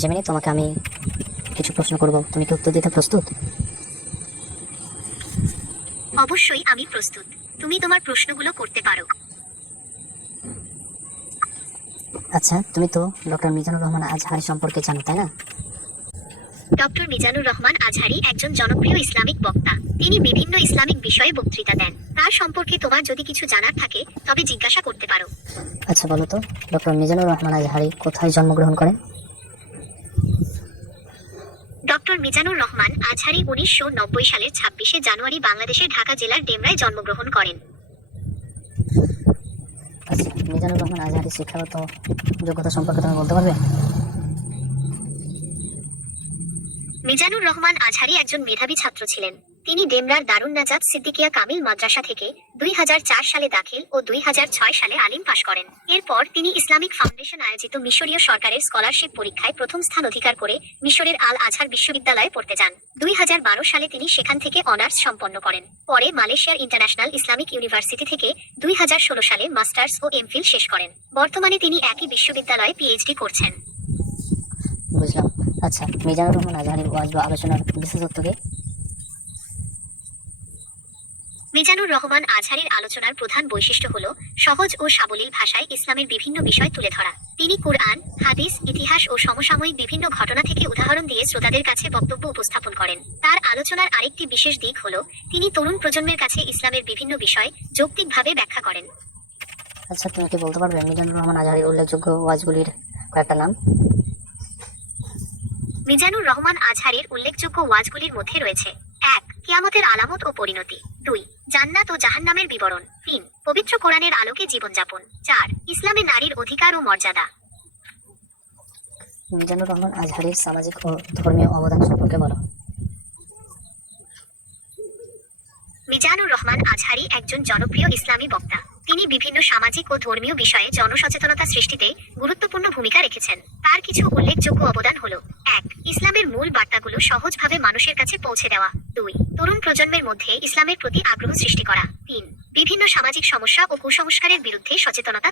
Gemini তোমাকে আমি কিছু প্রশ্ন করব। তুমি কি উত্তর দিতে প্রস্তুত? অবশ্যই আমি প্রস্তুত। তুমি তোমার প্রশ্নগুলো করতে পারো। আচ্ছা তুমি তো ডক্টর মিজানুর রহমান আজহারি সম্পর্কে জানো তাই না? ডক্টর মিজানুর রহমান আজহারি একজন জনপ্রিয় ইসলামিক বক্তা। তিনি বিভিন্ন ইসলামিক বিষয়ে বক্তৃতা দেন। তার সম্পর্কে তোমার যদি কিছু জানার থাকে তবে জিজ্ঞাসা করতে পারো। আচ্ছা বলো তো ডক্টর মিজানুর রহমান আজহারি কোথায় জন্মগ্রহণ করেন? ডক্টর মিজানুর রহমান আজহারি উনিশশো নব্বই সালের ছাব্বিশে জানুয়ারি বাংলাদেশের ঢাকা জেলার ডেমরায় জন্মগ্রহণ করেন। মিজানুর রহমান আজহারি শিক্ষাগত যোগ্যতা সম্পর্কে তুমি বলতে পারবে? মিজানুর রহমান আজহারি একজন মেধাবী ছাত্র ছিলেন। তিনি ডেমরার দারুণ নাজাত সিদ্দিকিয়া কামিল মাদ্রাসা থেকে দুই হাজার চার সালে দাখিল ও দুই হাজার ছয় সালে আলিম পাশ করেন। এরপর তিনি ইসলামিক ফাউন্ডেশন আয়োজিত মিশরীয় সরকারের স্কলারশিপ পরীক্ষায় প্রথম স্থান অধিকার করে মিশরের আল আজহার বিশ্ববিদ্যালয়ে পড়তে যান। দুই হাজার বারো সালে তিনি সেখান থেকে অনার্স সম্পন্ন করেন। পরে মালয়েশিয়ার ইন্টারন্যাশনাল ইসলামিক ইউনিভার্সিটি থেকে দুই হাজার ষোলো সালে মাস্টার্স ও এমফিল শেষ করেন। বর্তমানে তিনি একই বিশ্ববিদ্যালয়ে পিএইচডি করছেন। বুঝলাম। আচ্ছা মিজানুর রহমান আজহারির আলোচনার বিশেষত্ব কি? মিজানুর রহমান আজহারির আলোচনার প্রধান বৈশিষ্ট্য হল সহজ ও সাবলীল ভাষায় ইসলামের বিভিন্ন বিষয় তুলে ধরা। তিনি কুরআন হাদিস ইতিহাস ও সমসাময়িক বিভিন্ন ঘটনা থেকে উদাহরণ দিয়ে শ্রোতাদের কাছে বক্তব্য উপস্থাপন করেন। তার আলোচনার আরেকটি বিশেষ দিক হল তিনি তরুণ প্রজন্মের কাছে ইসলামের বিভিন্ন বিষয় যৌক্তিকভাবে ব্যাখ্যা করেন। আচ্ছা তুমি কি বলতে পারবে মিজানুর রহমান আজহারির উল্লেখযোগ্য ওয়াজগুলির কয়েকটা নাম? মিজানুর রহমান আজহারের উল্লেখযোগ্য ওয়াজগুলির মধ্যে রয়েছে কিয়ামতের আলামত ও পরিণতি। দুই জান্নাত ও জাহান্নামের বিবরণ। তিন পবিত্র কোরআনের আলোকে জীবনযাপন। চার ইসলামে নারীর অধিকার ও মর্যাদা। মিজানুর রহমান আজহারির সামাজিক ও ধর্মীয় অবদান সম্পর্কে বলো। মিজানুর রহমান আজহারি একজন জনপ্রিয় ইসলামী বক্তা। তিনি বিভিন্ন সামাজিক ও ধর্মীয় বিষয়ে জনসচেতনতা সৃষ্টিতে গুরুত্বপূর্ণ ভূমিকা রেখেছেন। তার কিছু উল্লেখযোগ্য অবদান হল, এক, ইসলামের মূল বার্তাগুলো সহজভাবে মানুষের কাছে পৌঁছে দেওয়া। দুই, তরুণ প্রজন্মের মধ্যে ইসলামের প্রতি আগ্রহ সৃষ্টি করা। তিন, বিভিন্ন সামাজিক সমস্যা ও কুসংস্কারের বিরুদ্ধে সচেতনতা